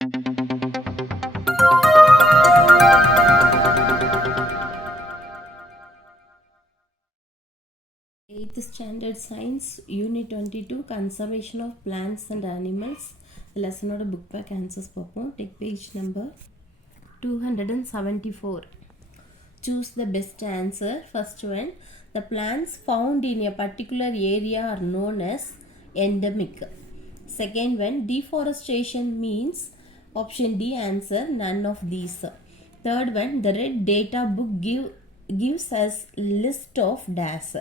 8th Standard Science, Unit 22, Conservation of Plants and Animals. Lesson or book back answers. Take page number 274. Choose the best answer. First one, the plants found in a particular area are known as endemic. Second one, deforestation means option D answer, none of these. Third one, the red data book gives us list of dash.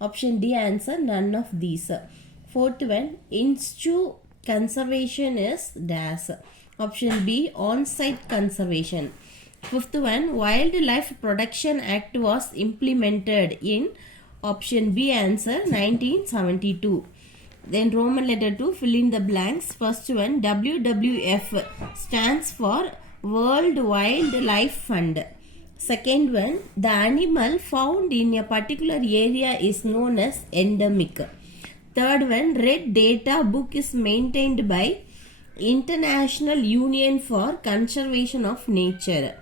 Option D answer, none of these. Fourth one, in situ conservation is dash. Option B, on-site conservation. Fifth one, Wildlife Protection Act was implemented in option B answer 1972. Then Roman letter 2, fill in the blanks. First one, WWF stands for World Wildlife Fund. Second one, the animal found in a particular area is known as endemic. Third one, red data book is maintained by International Union for Conservation of Nature.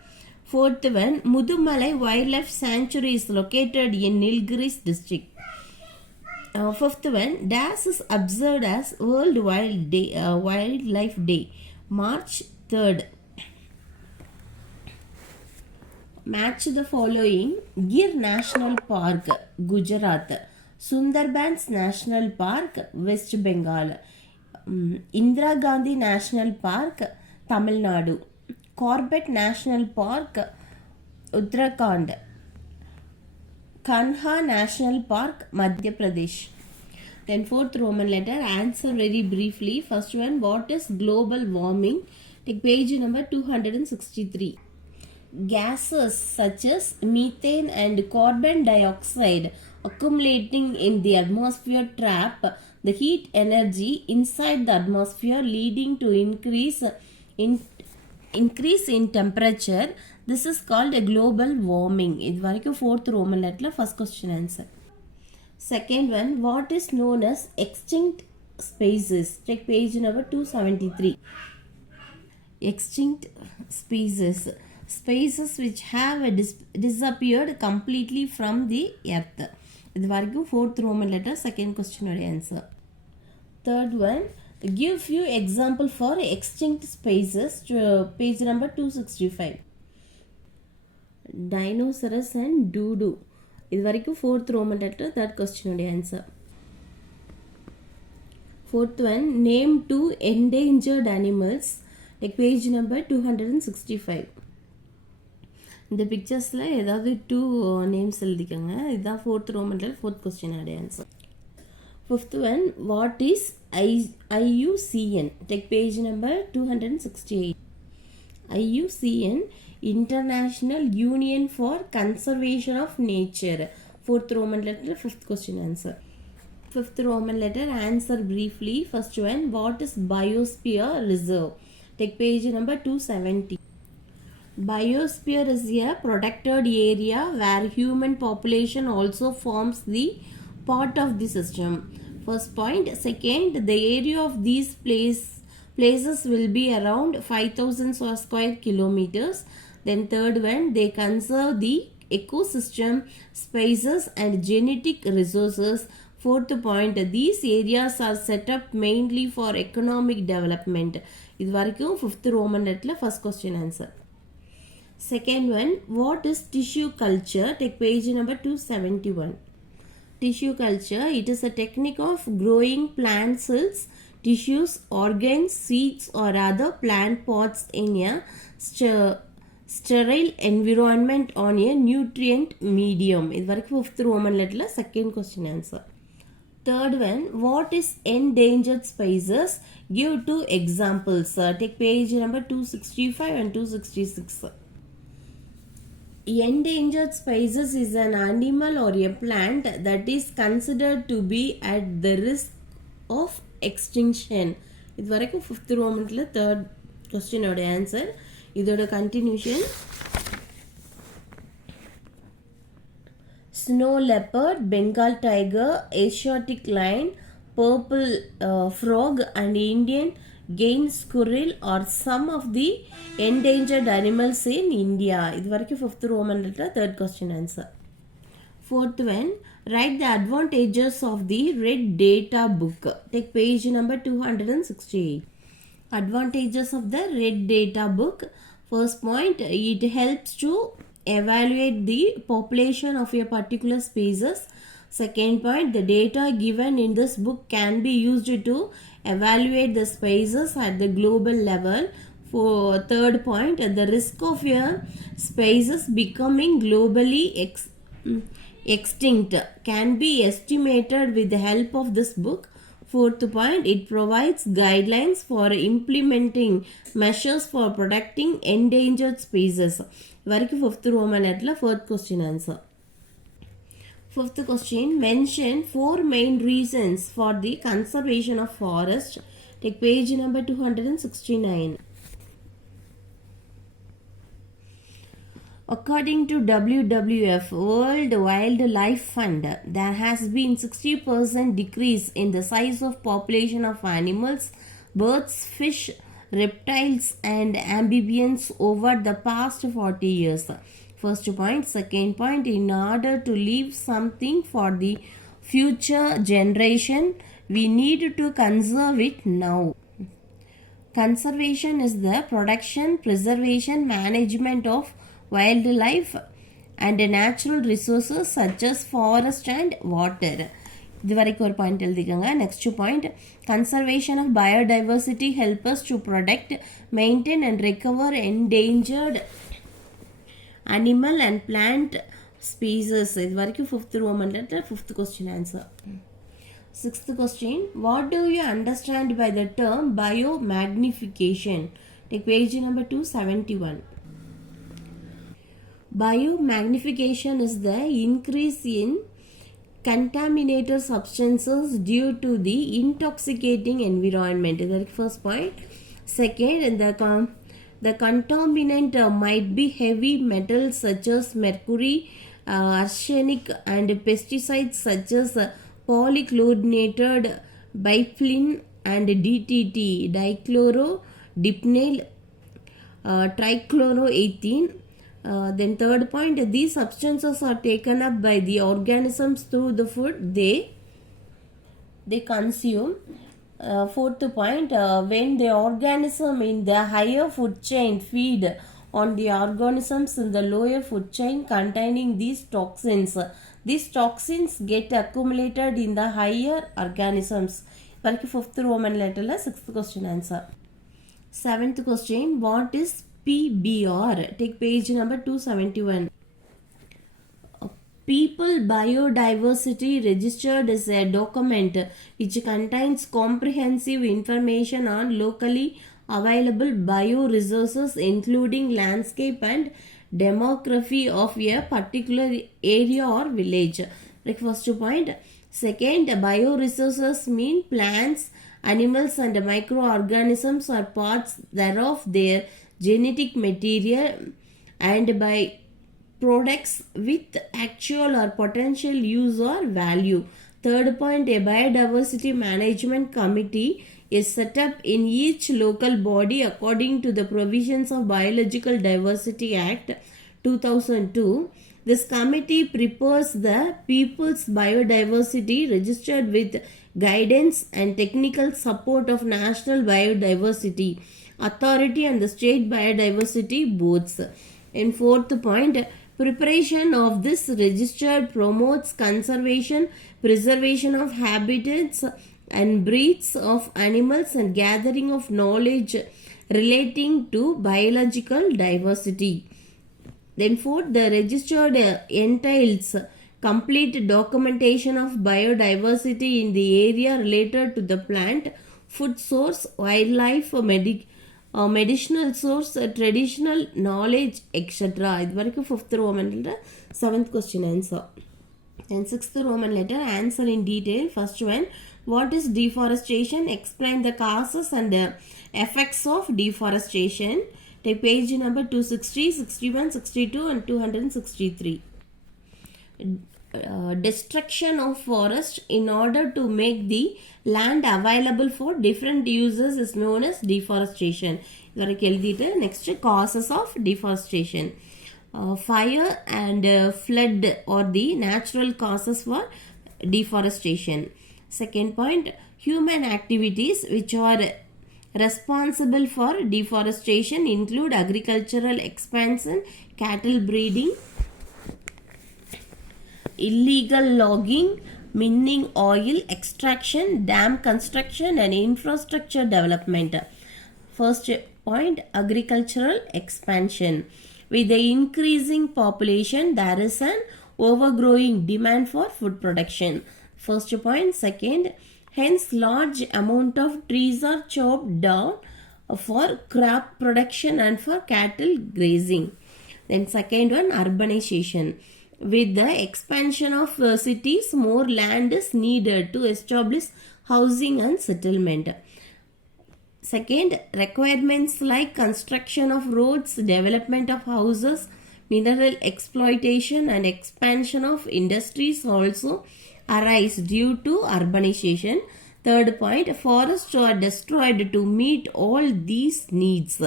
Fourth one, Mudumalai Wildlife Sanctuary is located in Nilgiris district. Fifth one, DAS is observed as World Wildlife Day, March 3rd. Match the following: Gir National Park, Gujarat; Sundarbans National Park, West Bengal; Indira Gandhi National Park, Tamil Nadu; Corbett National Park, Uttarakhand; Kanha National Park, Madhya Pradesh. Then fourth Roman letter, answer very briefly. First one, what is global warming? Take page number 263. Gases such as methane and carbon dioxide accumulating in the atmosphere trap the heat energy inside the atmosphere, leading to increase in temperature. This is called a global warming. This is fourth Roman letter, first question answer. Second one, what is known as extinct species? Take page number 273. Extinct species. Species which have disappeared completely from the earth. This is fourth Roman letter, second question or answer. Third one, give few example for extinct species. Page number 265. Dinosaurs and dodo. This is fourth Roman letter, third question or answer. Fourth one, name two endangered animals. Like page number 265. இந்த பிக்சர்ஸில் ஏதாவது two names எழுதிக்கோங்க. இதுதான் fourth ரோமனில் fourth கொஸ்டினோட ஆன்சர். Fifth one, what is IUCN? Text page number 268. IUCN, international union for conservation of nature. Fourth Roman letter, fifth question answer. Fifth Roman letter, answer briefly. First one, what is biosphere reserve? Take page number 270. Biosphere is a protected area where human population also forms the part of the system. First point. Second, the area of these places will be around 5,000 square kilometers. Then third one, they conserve the ecosystem, spaces and genetic resources. Fourth point, these areas are set up mainly for economic development. இது வரைக்கும் fifth Roman letter, first question answer. Second one, what is tissue culture? Take page number 271. Tissue culture, it is a technique of growing plant cells, tissues, organs, seeds or other plant pots in a sterile environment on a nutrient medium. இது வரைக்கும் fifth Roman letter, second question answer. Third one, what is endangered species? Give two examples. Take page number 265 and 266. Endangered species is an animal or a plant that is considered to be at the risk of extinction. இது வரைக்கும் fifth Romanல third question ஓட answer. இதோட continuation. Snow leopard, Bengal tiger, Asiatic lion, purple frog and Indian gain squirrel or some of the endangered animals in India? This is fifth Roman letter, third question answer. Fourth one, write the advantages of the red data book. Take page number 268. Advantages of the red data book. First point, it helps to evaluate the population of a particular species. Second point, the data given in this book can be used to evaluate the species at the global level. For third point, the risk of a species becoming globally extinct can be estimated with the help of this book. Fourth point, it provides guidelines for implementing measures for protecting endangered species. Fifth Roman letter, fourth question answer. Fifth question, mention 4 main reasons for the conservation of forest. Take page number 269. According to WWF, World Wildlife Fund, there has been 60% decrease in the size of population of animals, birds, fish, reptiles and amphibians over the past 40 years. First point. Second point, in order to leave something for the future generation, we need to conserve it now. Conservation is the production, preservation, management of wildlife and natural resources such as forest and water. இது வரைக்கும் ஒரு point எழுதிக்கோங்க. Next point, conservation of biodiversity help us to protect, maintain and recover endangered animal and plant species. இது வரைக்கும் fifth Roman letter, fifth question answer. Sixth question, what do you understand by the term biomagnification? Take page number 271. Biomagnification is the increase in contaminated substances due to the intoxicating environment. That is first point. Second, the contaminant might be heavy metals such as mercury, arsenic and pesticides such as polychlorinated biphenyl and DTT, dichlorodiphenyl, trichloroethene. Then third point, these substances are taken up by the organisms through the food they consume. Fourth point, when the organism in the higher food chain feed on the organisms in the lower food chain containing these toxins get accumulated in the higher organisms. Fifth Roman letter, sixth question answer. Seventh question, what is PBR? Take page number 271. People Biodiversity Registered is a document which contains comprehensive information on locally available bioresources including landscape and demography of a particular area or village. Like first point. Second, bioresources mean plants, animals and microorganisms or parts thereof, their genetic material and by products with actual or potential use or value. Third point, a biodiversity management committee is set up in each local body according to the provisions of Biological Diversity Act 2002. This committee prepares the People's Biodiversity Registered with guidance and technical support of National Biodiversity Authority and the State Biodiversity Boards. In fourth point, preparation of this register promotes conservation, preservation of habitats and breeds of animals and gathering of knowledge relating to biological diversity. Then fourth, the register entails complete documentation of biodiversity in the area related to the plant, food source, wildlife, medicinal source, traditional knowledge, etc. இது வரைக்கும் fifth Roman letter, seventh question answer. And sixth Roman letter, answer in detail. First one, what is deforestation? Explain the causes and the effects of deforestation. Take page number 260, 61, 62 and 263. destruction of forest in order to make the land available for different uses is known as deforestation. Next, causes of deforestation. Fire and flood are the natural causes for deforestation. Second point, human activities which are responsible for deforestation include agricultural expansion, cattle breeding, illegal logging, mining oil extraction, dam construction and infrastructure development. First point, agricultural expansion. With the increasing population, there is an overgrowing demand for food production. First point. Second, hence large amount of trees are chopped down for crop production and for cattle grazing. Then second one, urbanization. With the expansion of cities, more land is needed to establish housing and settlement. Second, requirements like construction of roads, development of houses, mineral exploitation and expansion of industries also arise due to urbanization. Third point, forests are destroyed to meet all these needs.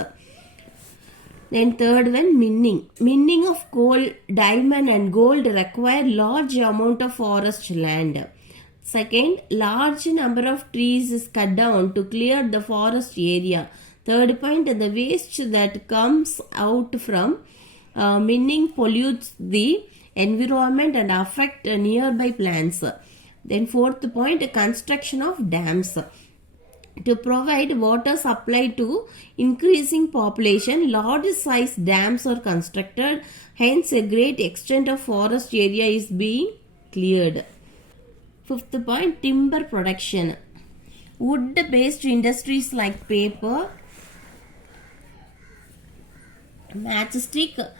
Then third one, mining. Mining of coal, diamond and gold require large amount of forest land. Second, large number of trees is cut down to clear the forest area. Third point, the waste that comes out from mining pollutes the environment and affect nearby plants. Then fourth point, construction of dams. To provide water supply to increasing population, large size dams are constructed. Hence, a great extent of forest area is being cleared. Fifth point, timber production. Wood-based industries like paper, matchstick,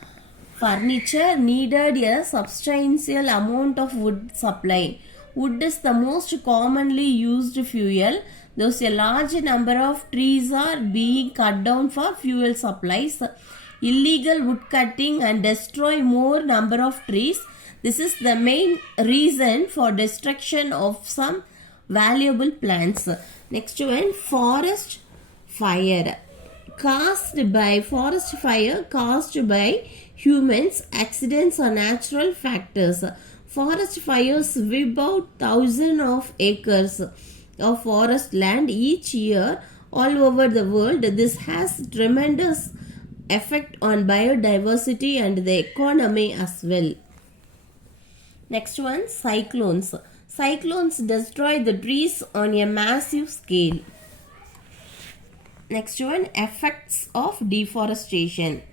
furniture needed a substantial amount of wood supply. Wood is the most commonly used fuel. Thus, a large number of trees are being cut down for fuel supplies. Illegal wood cutting and destroy more number of trees. This is the main reason for destruction of some valuable plants. Next one, forest fire. Forest fire caused by humans, accidents or natural factors. Forest fires wipe out thousands of acres of forest land each year all over the world. This has tremendous effect on biodiversity and the economy as well. Next one, cyclones. Cyclones destroy the trees on a massive scale. Next one, effects of deforestation.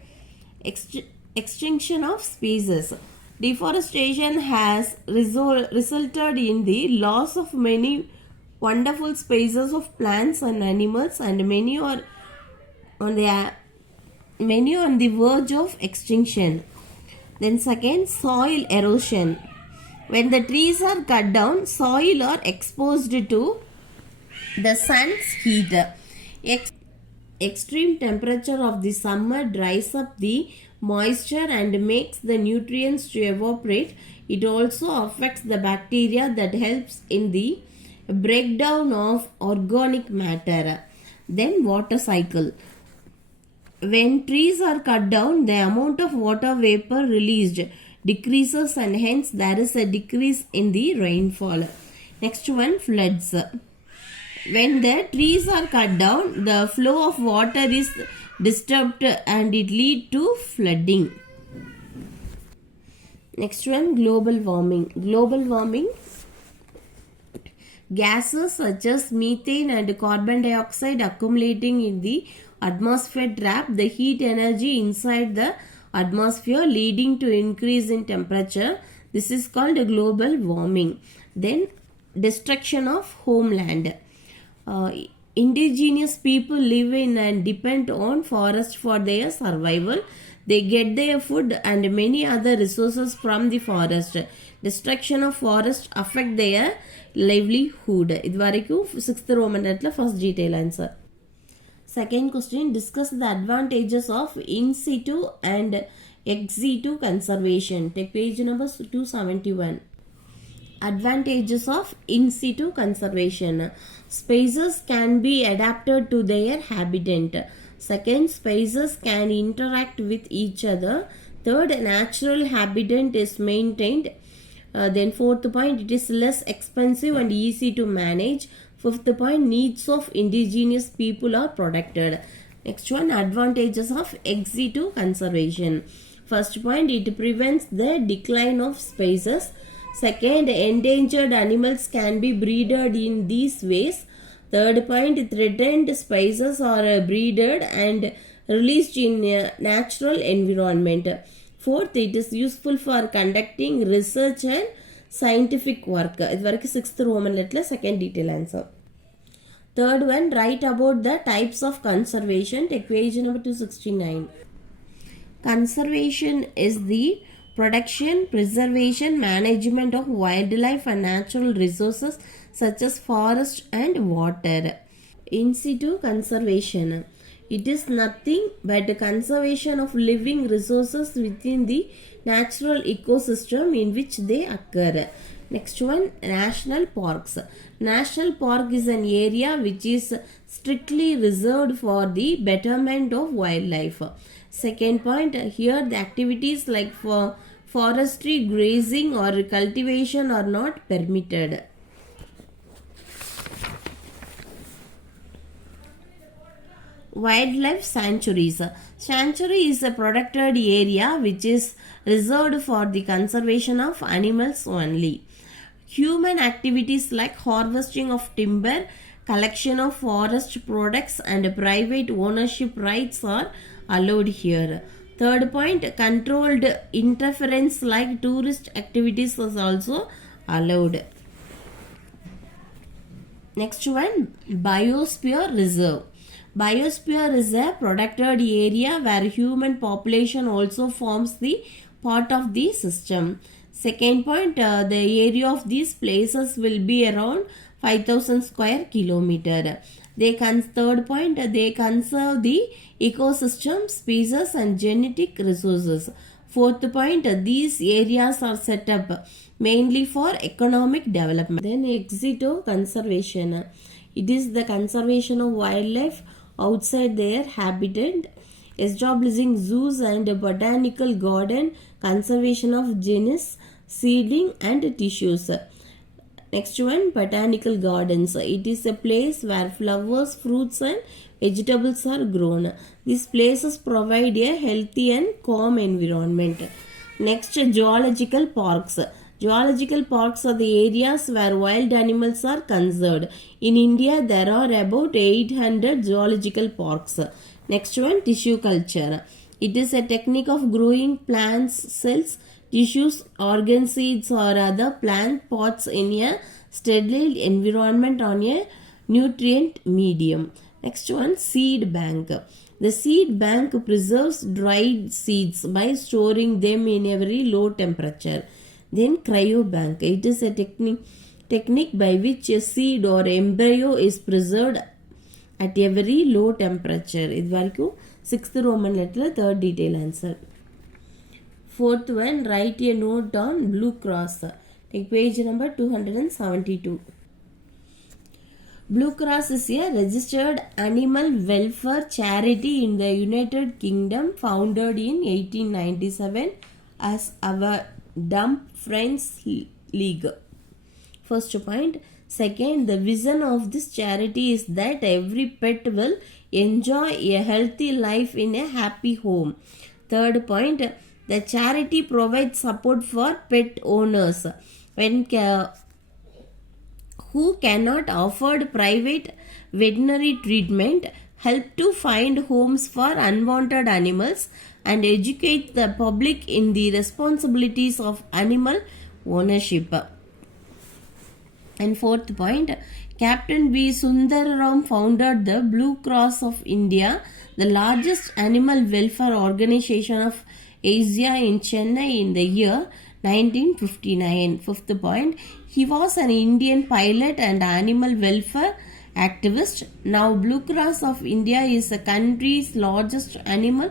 Extinction of species. Deforestation has resulted in the loss of many wonderful species of plants and animals, and many are on the verge of extinction. Then second, soil erosion. When the trees are cut down, soil are exposed to the sun's heat. Extreme temperature of the summer dries up the moisture and makes the nutrients to evaporate. It also affects the bacteria that helps in the breakdown of organic matter. Then water cycle. When trees are cut down, the amount of water vapor released decreases and hence there is a decrease in the rainfall. Next one, floods. When the trees are cut down, the flow of water is disturbed and it leads to flooding. Next one, global warming. Global warming. Gases such as methane and carbon dioxide accumulating in the atmosphere trap the heat energy inside the atmosphere, leading to increase in temperature. This is called global warming. Then destruction of homeland. Indigenous people live in and depend on forest for their survival. They get their food and many other resources from the forest. Destruction of forest affect their livelihood. இது வரைக்கும் 6th Roman letter first detail answer. Second question, discuss the advantages of in situ and ex situ conservation. Take page number 271. Advantages of in situ conservation. Spaces can be adapted to their habitat. Second, spaces can interact with each other. Third, natural habitat is maintained. Then fourth point, it is less expensive and easy to manage. Fifth point, needs of indigenous people are protected. Next one, advantages of ex situ conservation. First point, it prevents the decline of species. Second, endangered animals can be breeded in these ways. Third point, threatened species are breeded and released in a natural environment. Fourth, it is useful for conducting research and scientific work. This is 6th Roman letter, second detail answer. Third one, write about the types of conservation. Take page number 269. Conservation is the protection, preservation, management of wildlife and natural resources such as forest and water. In situ conservation. It is nothing but the conservation of living resources within the natural ecosystem in which they occur. Next one, national parks. National park is an area which is strictly reserved for the betterment of wildlife. Second point, here the activities like for forestry, grazing or cultivation are not permitted. Wildlife sanctuaries. Sanctuary is a protected area which is reserved for the conservation of animals only. Human activities like harvesting of timber, collection of forest products and private ownership rights are allowed here. Third point, controlled interference like tourist activities is also allowed. Next one, biosphere reserve. Biosphere is a protected area where human population also forms the part of the system. Second point, the area of these places will be around 5,000 square kilometer. Third point, they conserve the ecosystem, species and genetic resources. Fourth point, these areas are set up mainly for economic development. Then ex situ conservation. It is the conservation of wildlife outside their habitat, establishing zoos and botanical garden, conservation of genus, seedling and tissues. Next one, botanical gardens. It is a place where flowers, fruits and vegetables are grown. These places provide a healthy and calm environment. Next, zoological parks. Zoological parks are the areas where wild animals are conserved. In India, there are about 800 zoological parks. Next one, tissue culture. It is a technique of growing plants, cells, tissues, organ seeds or other plant pots in a sterile environment on a nutrient medium. Next one, seed bank. The seed bank preserves dried seeds by storing them in a very low temperature. Then cryobank. It is a technique by which a seed or embryo is preserved at a very low temperature. This is 6th Roman letter, third detail answer. Fourth one, write a note on Blue Cross. Take page number 272. Blue Cross is a registered animal welfare charity in the United Kingdom, founded in 1897 as our Dumb Friends League. First point. Second, the vision of this charity is that every pet will enjoy a healthy life in a happy home. Third point, the charity provides support for pet owners who cannot afford private veterinary treatment, help to find homes for unwanted animals, and educate the public in the responsibilities of animal ownership. And fourth point, Captain V. Sundararam founded the Blue Cross of India, the largest animal welfare organization of Asia in Chennai in the year 1959. Fifth point, he was an Indian pilot and animal welfare activist. Now Blue Cross of India is the country's largest animal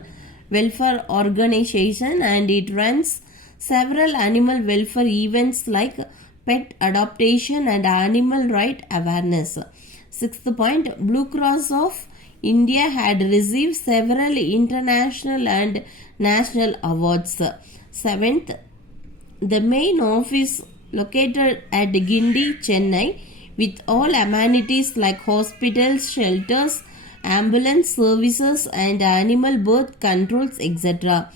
welfare organization and it runs several animal welfare events like pet adoption and animal right awareness. Sixth point, Blue Cross of India had received several international and national awards. Seventh, the main office located at Gindi, Chennai, with all amenities like hospitals, shelters, ambulance services and animal birth controls, etc.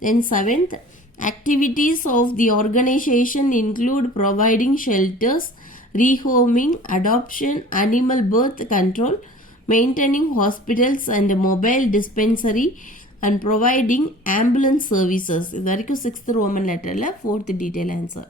Then seventh, activities of the organization include providing shelters, rehoming, adoption, animal birth control, maintaining hospitals and mobile dispensary, and providing ambulance services. இது வரைக்கும் 6th Roman letterல 4th detail answer.